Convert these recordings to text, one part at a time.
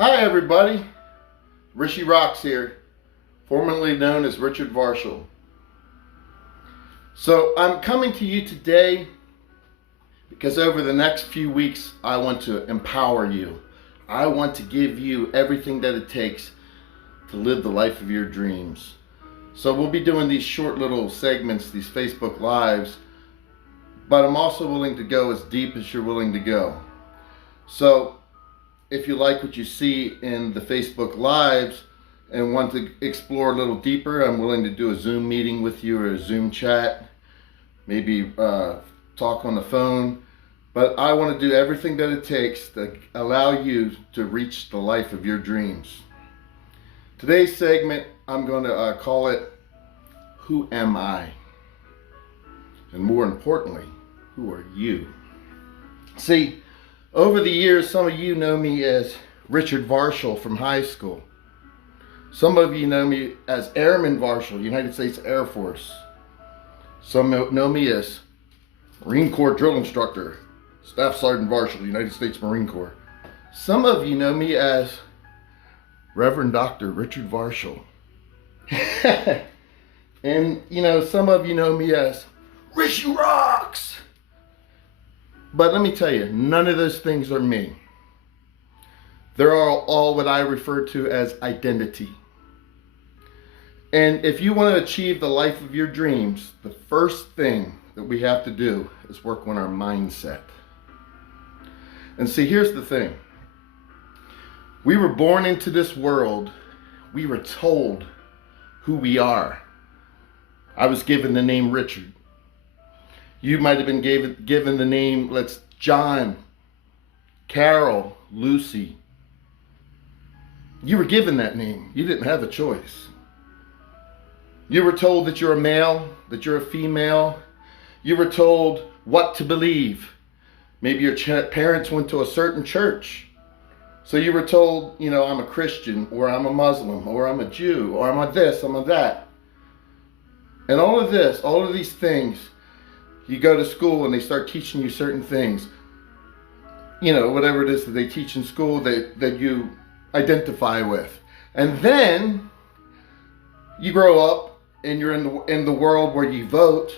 Hi everybody, Rishii Roxx here, formerly known as Richard Varshal. So I'm coming to you today because over the next few weeks I want to empower you. I want to give you everything that it takes to live the life of your dreams. So we'll be doing these short little segments, these Facebook Lives, but I'm also willing to go as deep as you're willing to go. So if you like what you see in the Facebook Lives and want to explore a little deeper, I'm willing to do a Zoom meeting with you or a Zoom chat, maybe talk on the phone. But I want to do everything that it takes to allow you to reach the life of your dreams. Today's segment, I'm going to call it, Who Am I? And more importantly, who are you? See, over the years, some of you know me as Richard Varshal from high school. Some of you know me as Airman Varshal, United States Air Force. Some know me as Marine Corps drill instructor, Staff Sergeant Varshal, United States Marine Corps. Some of you know me as Reverend Dr. Richard Varshal. And, some of you know me as Rishii Roxx. But let me tell you, none of those things are me. They're all what I refer to as identity. And if you want to achieve the life of your dreams, the first thing that we have to do is work on our mindset. And see, here's the thing. We were born into this world. We were told who we are. I was given the name Richard. You might have been given the name, John, Carol, Lucy. You were given that name. You didn't have a choice. You were told that you're a male, that you're a female. You were told what to believe. Maybe your parents went to a certain church. So you were told, I'm a Christian, or I'm a Muslim, or I'm a Jew, or I'm a this, I'm a that. And all of these things, you go to school and they start teaching you certain things. Whatever it is that they teach in school that you identify with. And then you grow up and you're in the world where you vote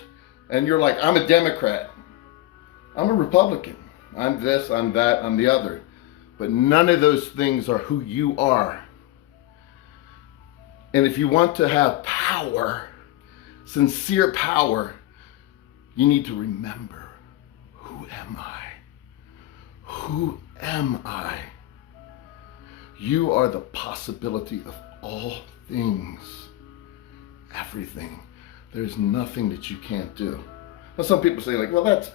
and you're like, I'm a Democrat. I'm a Republican. I'm this, I'm that, I'm the other. But none of those things are who you are. And if you want to have power, sincere power, you need to remember, who am I? Who am I? You are the possibility of all things, everything. There's nothing that you can't do. Now some people say well, that's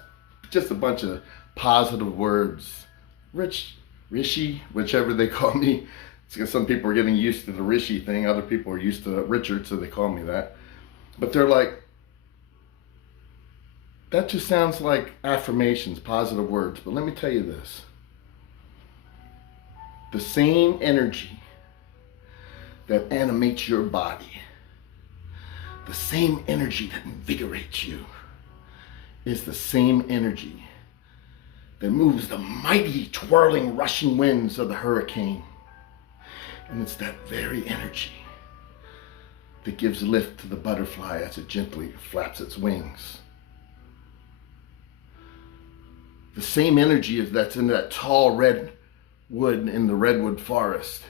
just a bunch of positive words. Rishii, whichever they call me. It's because some people are getting used to the Rishii thing. Other people are used to Richard, so they call me that. But they're like, that just sounds like affirmations, positive words. But let me tell you this. The same energy that animates your body, the same energy that invigorates you, is the same energy that moves the mighty, twirling, rushing winds of the hurricane. And it's that very energy that gives lift to the butterfly as it gently flaps its wings. The same energy that's in that tall red wood in the redwood forest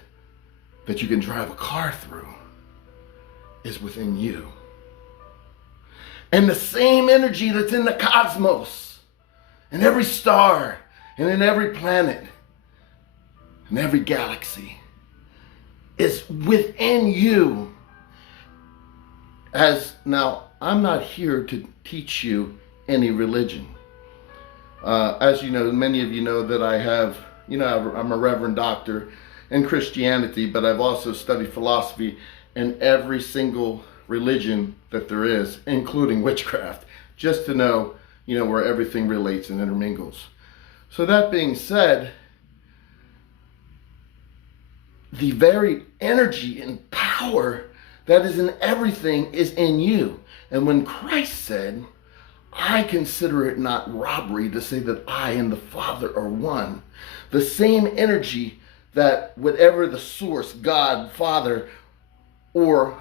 that you can drive a car through is within you. And the same energy that's in the cosmos, in every star, and in every planet, in every galaxy, is within you. Now, I'm not here to teach you any religion. As you know, many of you know that I have, I'm a Reverend Doctor in Christianity, but I've also studied philosophy in every single religion that there is, including witchcraft, just to know, where everything relates and intermingles. So that being said, the very energy and power that is in everything is in you. And when Christ said, I consider it not robbery to say that I and the Father are one, the same energy that whatever the source, God, Father, or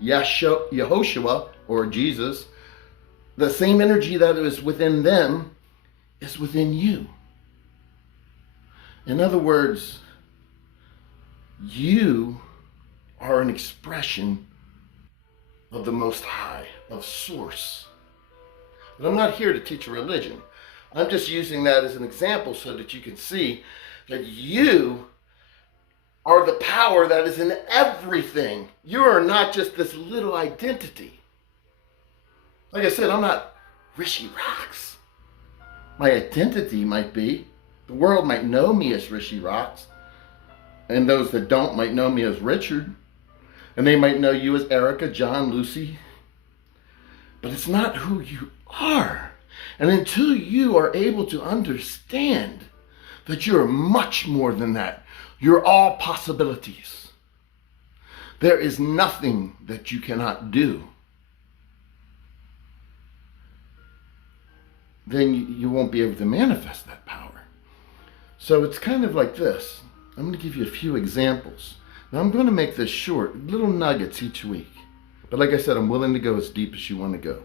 Yehoshua, or Jesus, the same energy that is within them is within you. In other words, you are an expression of the Most High, of Source. But I'm not here to teach a religion. I'm just using that as an example so that you can see that you are the power that is in everything. You are not just this little identity. Like I said, I'm not Rishii Roxx. My identity might be. The world might know me as Rishii Roxx. And those that don't might know me as Richard. And they might know you as Erica, John, Lucy. But it's not who you are. And until you are able to understand that you're much more than that, you're all possibilities. There is nothing that you cannot do. Then you won't be able to manifest that power. So it's kind of like this. I'm going to give you a few examples. Now I'm going to make this short, little nuggets each week. But like I said, I'm willing to go as deep as you want to go.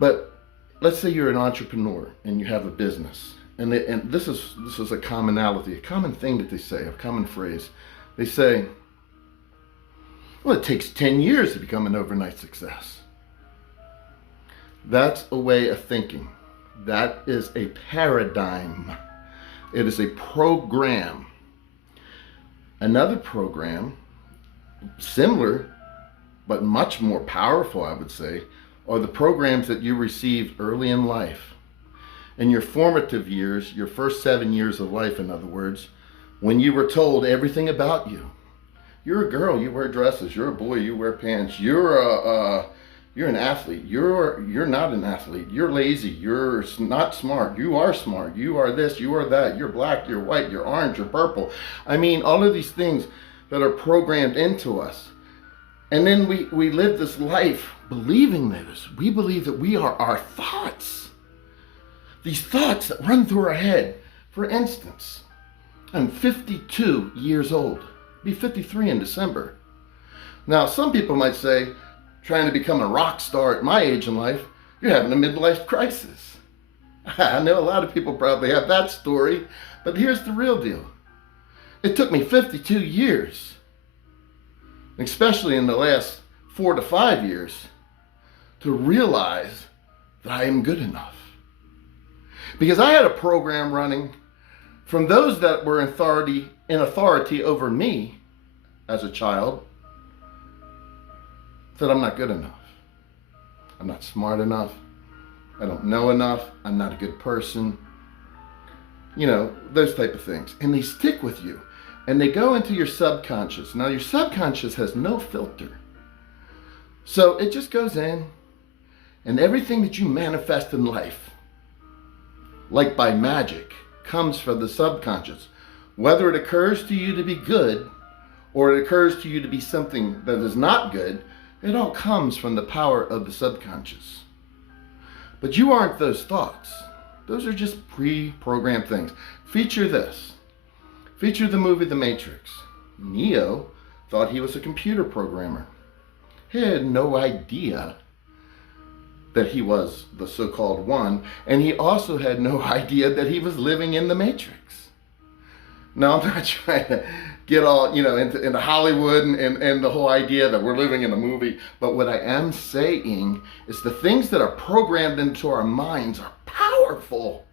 But let's say you're an entrepreneur and you have a business. And this is a commonality, a common thing that they say, a common phrase. They say, well, it takes 10 years to become an overnight success. That's a way of thinking. That is a paradigm. It is a program. Another program, similar, but much more powerful, I would say, are the programs that you received early in life. In your formative years, your first 7 years of life, in other words, when you were told everything about you. You're a girl, you wear dresses. You're a boy, you wear pants. You're an athlete. You're not an athlete. You're lazy. You're not smart. You are smart. You are this. You are that. You're black. You're white. You're orange. You're purple. I mean, all of these things that are programmed into us. And then we live this life believing this. We believe that we are our thoughts. These thoughts that run through our head. For instance, I'm 52 years old. Be 53 in December. Now, some people might say, trying to become a rock star at my age in life, you're having a midlife crisis. I know a lot of people probably have that story, but here's the real deal. It took me 52 years, especially in the last 4 to 5 years, to realize that I am good enough. Because I had a program running from those that were in authority over me as a child, that I'm not good enough. I'm not smart enough. I don't know enough. I'm not a good person. You know, those type of things. And they stick with you. And they go into your subconscious. Now, your subconscious has no filter. So it just goes in, and everything that you manifest in life, like by magic, comes from the subconscious. Whether it occurs to you to be good, or it occurs to you to be something that is not good, it all comes from the power of the subconscious. But you aren't those thoughts. Those are just pre-programmed things. Feature this. Feature the movie The Matrix. Neo thought he was a computer programmer. He had no idea that he was the so-called one, and he also had no idea that he was living in the Matrix. Now, I'm not trying to get all, into Hollywood and the whole idea that we're living in a movie. But what I am saying is the things that are programmed into our minds are powerful.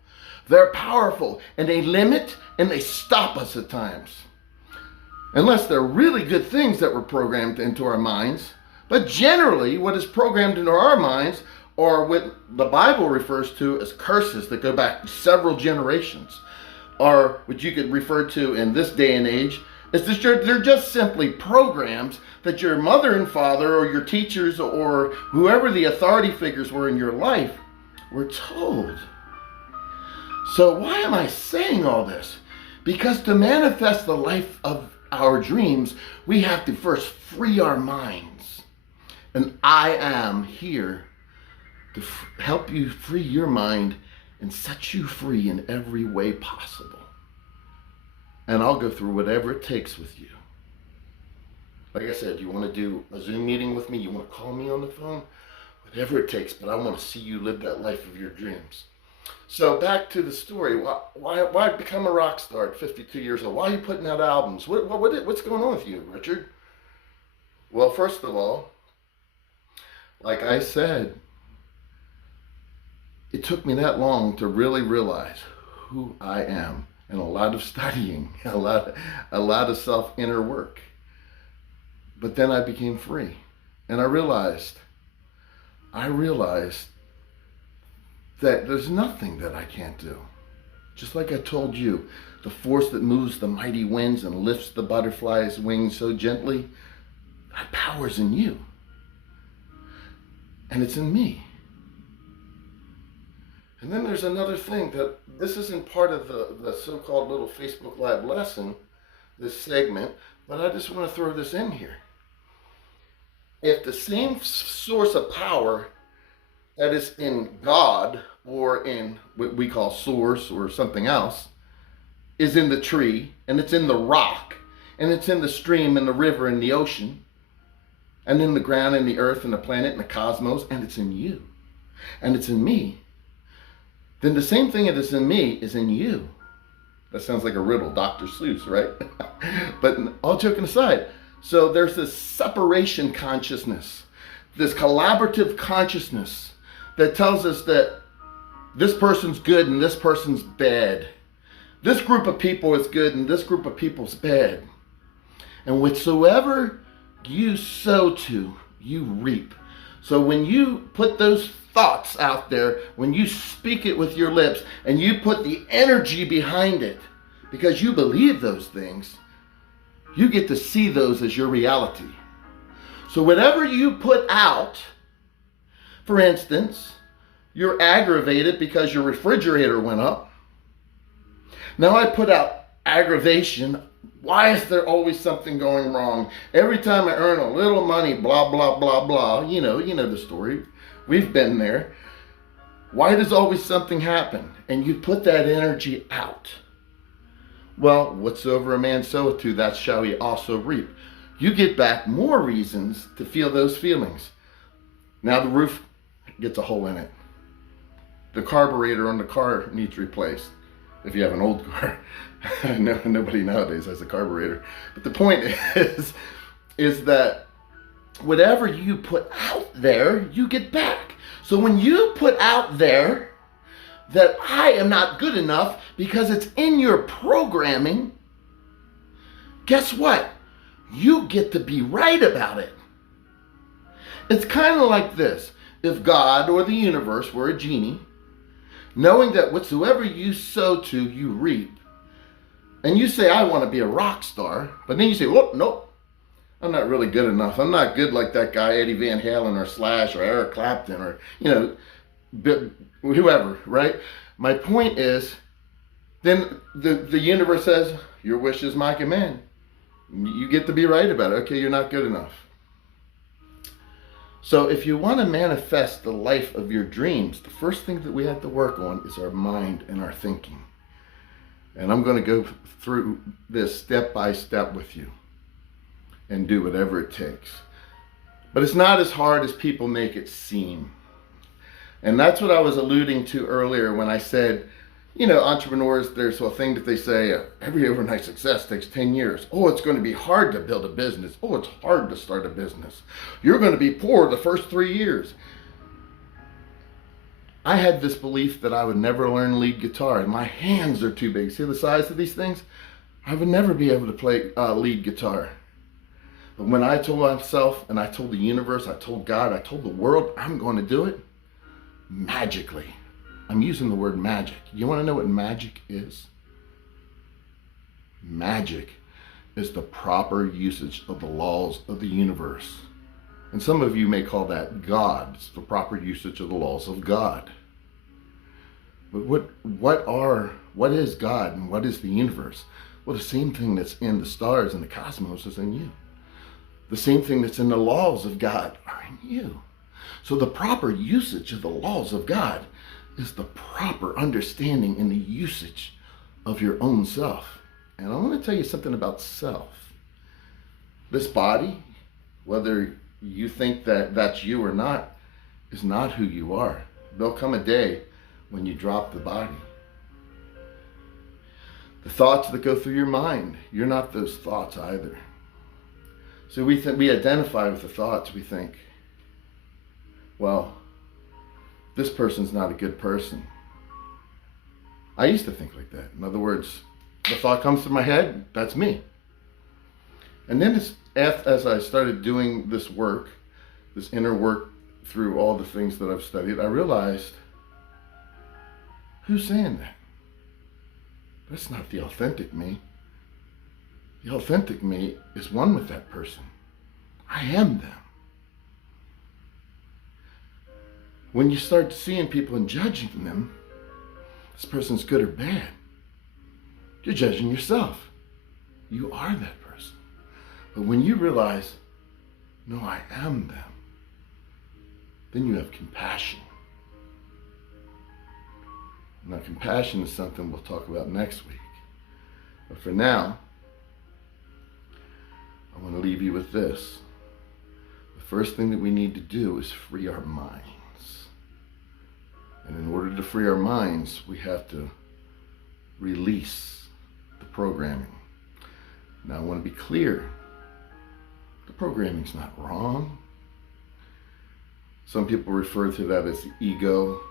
They're powerful, and they limit and they stop us at times. Unless they're really good things that were programmed into our minds. But generally, what is programmed into our minds are what the Bible refers to as curses that go back several generations. Or what you could refer to in this day and age is that they're just simply programs that your mother and father or your teachers or whoever the authority figures were in your life were told. So why am I saying all this? Because to manifest the life of our dreams, we have to first free our minds. And I am here to help you free your mind and set you free in every way possible. And I'll go through whatever it takes with you. Like I said, you want to do a Zoom meeting with me? You want to call me on the phone? Whatever it takes, but I want to see you live that life of your dreams. So back to the story. Why become a rock star at 52 years old? Why are you putting out albums? What's going on with you, Richard? Well, first of all, like I said, it took me that long to really realize who I am, and a lot of studying, a lot of self-inner work. But then I became free, and I realized that there's nothing that I can't do. Just like I told you, the force that moves the mighty winds and lifts the butterfly's wings so gently, that power's in you. And it's in me. And then there's another thing that this isn't part of the so-called little Facebook Live lesson, this segment, but I just want to throw this in here. If the same source of power that is in God or in what we call source or something else is in the tree, and it's in the rock, and it's in the stream and the river and the ocean, and in the ground and the earth and the planet and the cosmos, and it's in you, and it's in me, then the same thing that is in me is in you. That sounds like a riddle, Dr. Seuss, right? But all joking aside, so there's this separation consciousness, this collaborative consciousness that tells us that this person's good and this person's bad. This group of people is good and this group of people's bad. And whatsoever you sow to, you reap. So when you put those thoughts out there, when you speak it with your lips and you put the energy behind it, because you believe those things, you get to see those as your reality. So whatever you put out, for instance, you're aggravated because your refrigerator went up. Now I put out aggravation. Why is there always something going wrong? Every time I earn a little money, blah, blah, blah, blah. You know the story. We've been there. Why does always something happen? And you put that energy out. Well, whatsoever a man soweth to, that shall he also reap. You get back more reasons to feel those feelings. Now the roof gets a hole in it. The carburetor on the car needs replaced. If you have an old car. No, nobody nowadays has a carburetor. But the point is that whatever you put out there, you get back. So when you put out there that I am not good enough because it's in your programming, guess what? You get to be right about it. It's kind of like this. If God or the universe were a genie, knowing that whatsoever you sow to, you reap, and you say, I want to be a rock star, but then you say, well, nope, I'm not really good enough. I'm not good like that guy, Eddie Van Halen or Slash or Eric Clapton or, whoever, right? My point is, then the universe says, your wish is my command. You get to be right about it. Okay, you're not good enough. So if you want to manifest the life of your dreams, the first thing that we have to work on is our mind and our thinking. And I'm going to go through this step by step with you and do whatever it takes. But it's not as hard as people make it seem. And that's what I was alluding to earlier when I said, entrepreneurs, there's a thing that they say, every overnight success takes 10 years. Oh, it's going to be hard to build a business. Oh, it's hard to start a business. You're going to be poor the first 3 years. I had this belief that I would never learn lead guitar, and my hands are too big. See the size of these things? I would never be able to play lead guitar. But when I told myself, and I told the universe, I told God, I told the world, I'm going to do it, magically. I'm using the word magic. You want to know what magic is? Magic is the proper usage of the laws of the universe. And some of you may call that God. It's the proper usage of the laws of God. But what is God and what is the universe? Well, the same thing that's in the stars and the cosmos is in you. The same thing that's in the laws of God are in you. So the proper usage of the laws of God is the proper understanding and the usage of your own self. And I want to tell you something about self. This body, whether you think that that's you or not, is not who you are. There'll come a day when you drop the body. The thoughts that go through your mind, you're not those thoughts either. So we identify with the thoughts. We think, well, this person's not a good person. I used to think like that. In other words, the thought comes to my head, that's me. And then as I started doing this work, this inner work through all the things that I've studied, I realized, who's saying that? That's not the authentic me. The authentic me is one with that person. I am them. When you start seeing people and judging them, this person's good or bad, you're judging yourself. You are that person. But when you realize, no, I am them, then you have compassion. Now, compassion is something we'll talk about next week. But for now, I want to leave you with this. The first thing that we need to do is free our minds. And in order to free our minds, we have to release the programming. Now, I want to be clear. The programming's not wrong. Some people refer to that as the ego,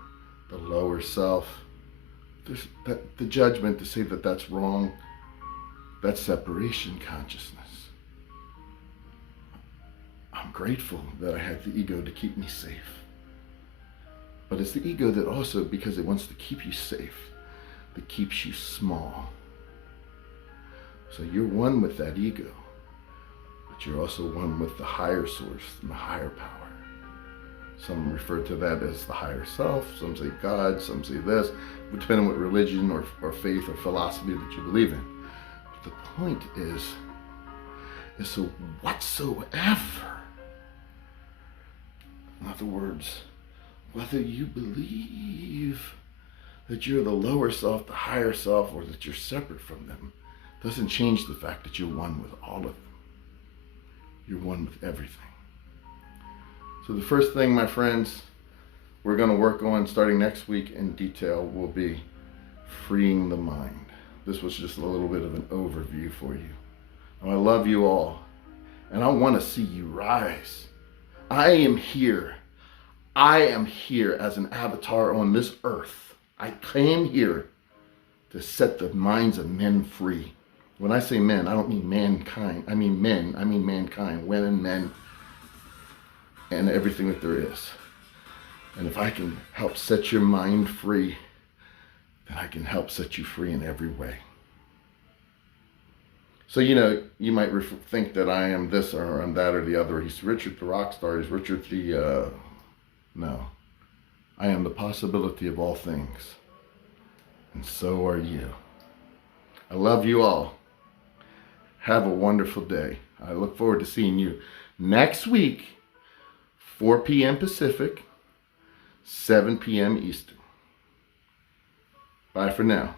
the lower self. There's the judgment to say that that's wrong, that's separation consciousness. I'm grateful that I had the ego to keep me safe. But it's the ego that also, because it wants to keep you safe, that keeps you small. So you're one with that ego, but you're also one with the higher source and the higher power. Some refer to that as the higher self, some say God, some say this, depending on what religion or faith or philosophy that you believe in. But the point is so whatsoever, in other words, whether you believe that you're the lower self, the higher self, or that you're separate from them, doesn't change the fact that you're one with all of them. You're one with everything. So the first thing, my friends, we're going to work on starting next week in detail will be freeing the mind. This was just a little bit of an overview for you. And I love you all, and I want to see you rise. I am here as an avatar on this earth. I came here to set the minds of men free. When I say men, I don't mean mankind. I mean men. I mean mankind, women, men, and everything that there is. And if I can help set your mind free, then I can help set you free in every way. So, you might think that I am this or I'm that or the other. He's Richard the rock star. He's Richard the... No. I am the possibility of all things. And so are you. I love you all. Have a wonderful day. I look forward to seeing you next week, 4 p.m. Pacific, 7 p.m. Eastern. Bye for now.